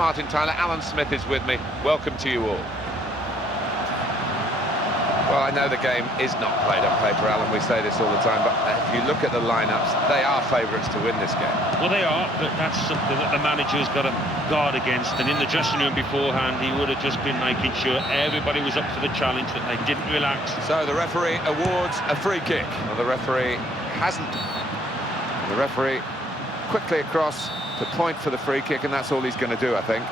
Martin Tyler, Alan Smith is with me. Welcome to you all. Well, I know the game is not played on paper, Alan, we say this all the time, but if you look at the lineups, they are favourites to win this game. Well, they are, but that's something that the manager's got to guard against, and in the dressing room beforehand, he would have just been making sure everybody was up for the challenge, that they didn't relax. So the referee awards a free kick. Well, the referee hasn't. The referee quickly across to point for the free kick, and that's all he's going to do, I think.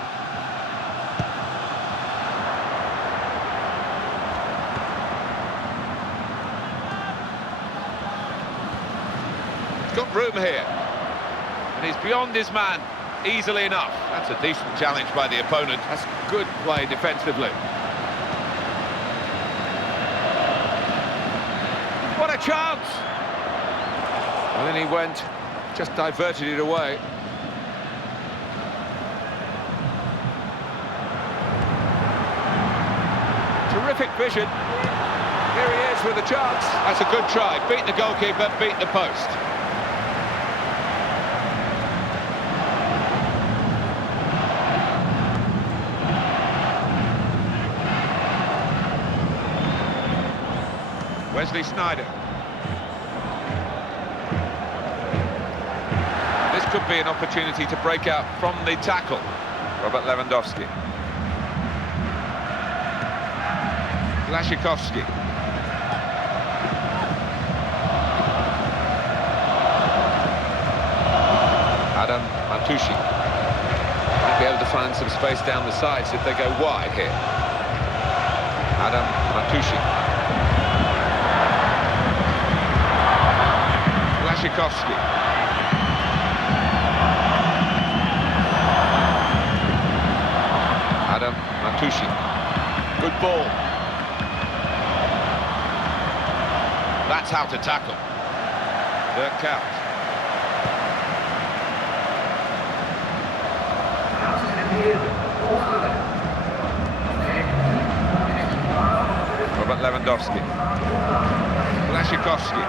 Got room here, and he's beyond his man easily enough. That's a decent challenge by the opponent. That's good play defensively. What a chance! And then he went, just diverted it away. Terrific vision. Here he is with a chance. That's a good try. Beat the goalkeeper, beat the post. Wesley Sneijder. This could be an opportunity to break out from the tackle. Robert Lewandowski. Blaszczykowski. Adam Matuszik. Might be able to find some space down the sides if they go wide here. Adam Matuszik. Blaszczykowski. Adam Matuszik. Good ball. That's how to tackle. Dirk Kuyt. Robert Lewandowski. Blaszczykowski.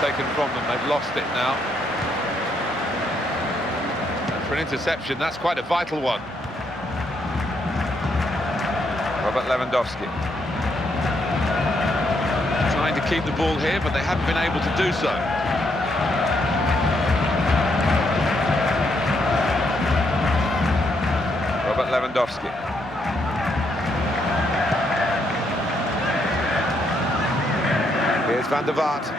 Taken from them, they've lost it now. And for an interception, that's quite a vital one. Robert Lewandowski. Trying to keep the ball here, but they haven't been able to do so. Robert Lewandowski. Here's Van der Vaart.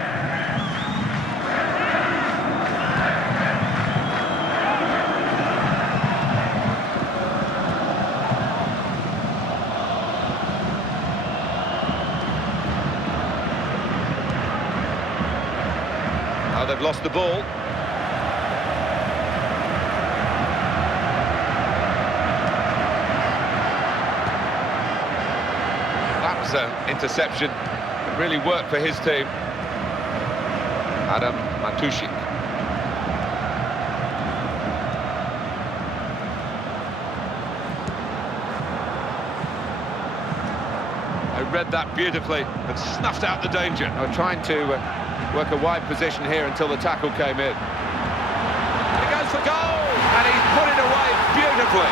Now they've lost the ball. That was an interception. It really worked for his team. Adam Matuszik. They read that beautifully and snuffed out the danger. They're trying to work a wide position here until the tackle came in. He goes for goal, and he's put it away beautifully.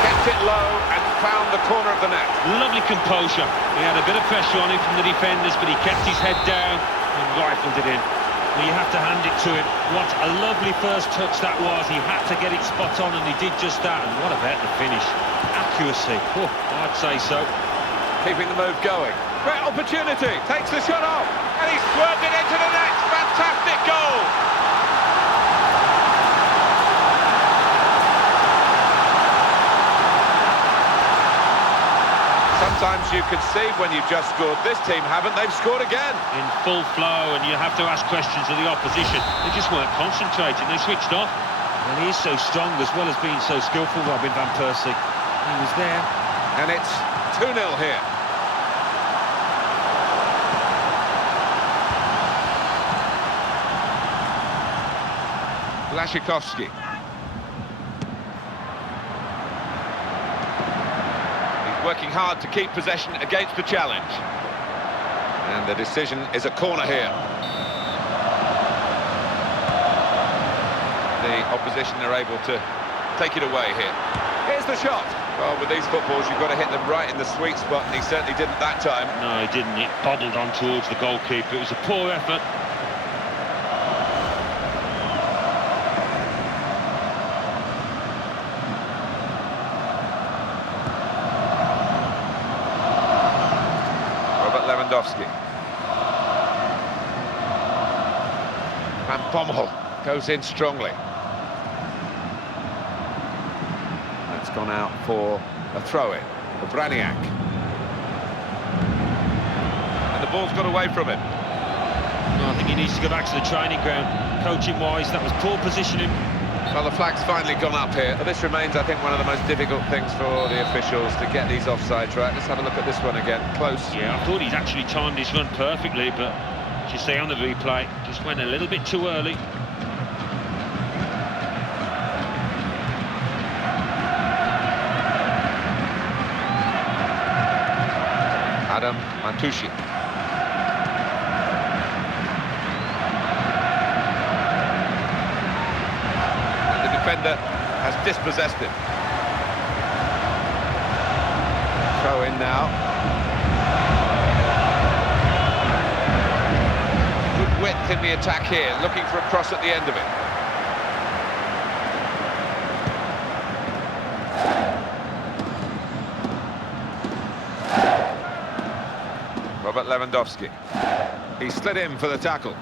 Kept it low and found the corner of the net. Lovely composure. He had a bit of pressure on him from the defenders, but he kept his head down and rifled it in. Well, you have to hand it to him. What a lovely first touch that was. He had to get it spot on, and he did just that. And what about the finish? Accuracy. Oh, I'd say so. Keeping the move going. Great opportunity. Takes the shot off, and he's swerved it into the net. Fantastic goal. Sometimes you concede when you've just scored. This team haven't. They've scored again. In full flow, and you have to ask questions of the opposition. They just weren't concentrating. They switched off. And he is so strong as well as being so skillful, Robin van Persie. He was there. And it's 2-0 here. Blaszczykowski. He's working hard. hard to keep possession against the challenge. And the decision is a corner here. The opposition are able to take it away here. Here's the shot. Well, with these footballs, you've got to hit them right in the sweet spot, and he certainly didn't that time. No, he didn't. It bobbled on towards the goalkeeper. It was a poor effort. Lewandowski. Van Bommel goes in strongly. That's gone out for a throw-in for Braniak. And the ball's got away from him. No, I think he needs to go back to the training ground. Coaching-wise, that was poor positioning. Well, the flag's finally gone up here. But this remains, I think, one of the most difficult things for the officials to get these offsides right. Let's have a look at this one again. Close. Yeah, I thought he's actually timed his run perfectly, but as you say on the replay, just went a little bit too early. Adam Mantucci. Defender has dispossessed him. Throw in now. Good width in the attack here, looking for a cross at the end of it. Robert Lewandowski. He slid in for the tackle.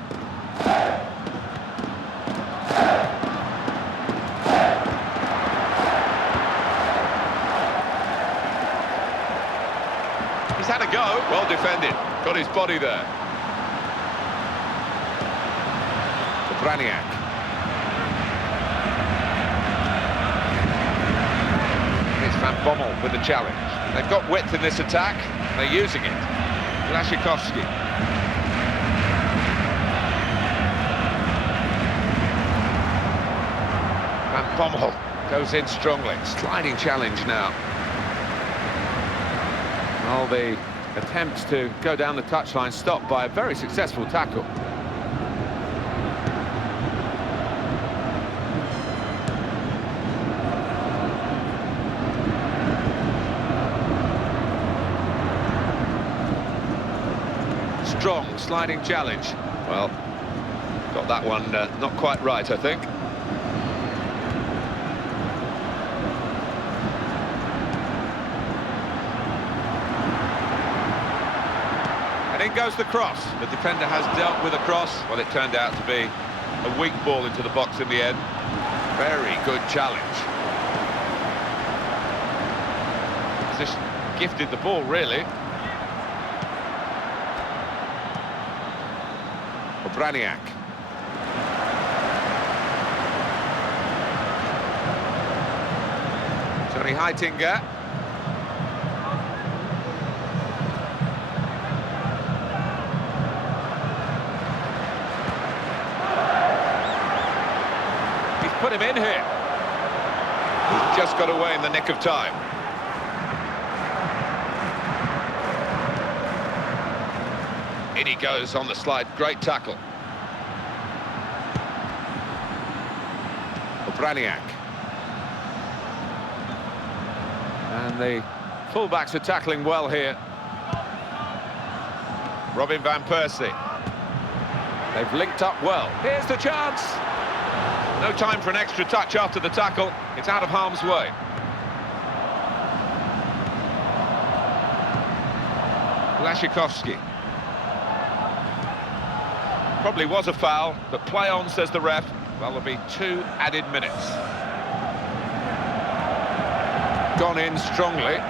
He's had a go. Well defended. Got his body there. Braniak. It's Van Bommel with the challenge. They've got width in this attack. They're using it. Blaszczykowski. Van Bommel goes in strongly. Sliding challenge now. Well, the attempts to go down the touchline stopped by a very successful tackle. Strong sliding challenge. Well, got that one not quite right, I think. And in goes the cross. The defender has dealt with a cross. Well, it turned out to be a weak ball into the box in the end. Very good challenge. Position gifted the ball, really. For Braniak. Tony Heitinga. Put him in here. He's just got away in the nick of time. In he goes on the slide. Great tackle. Braniak. And the fullbacks are tackling well here. Robin van Persie. They've linked up well. Here's the chance. No time for an extra touch after the tackle. It's out of harm's way. Blaszczykowski. Probably was a foul, but play on, says the ref. Well, there'll be 2 added minutes. Gone in strongly.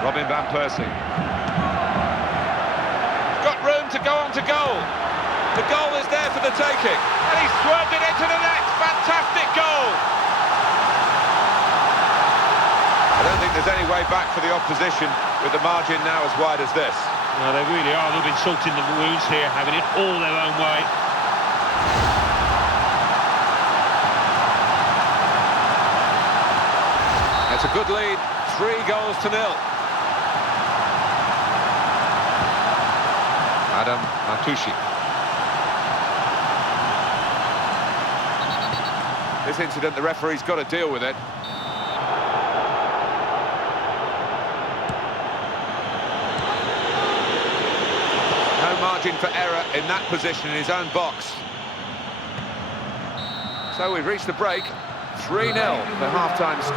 Robin van Persie. Got room to go on to goal. The goal is there for the taking. And he's swerved it into the net. Fantastic goal! I don't think there's any way back for the opposition with the margin now as wide as this. No, they really are. They've been salting the wounds here, having it all their own way. It's a good lead, 3-0. Adam Matushi. This incident, the referee's got to deal with it. No margin for error in that position in his own box. So we've reached the break. 3-0, the half-time score.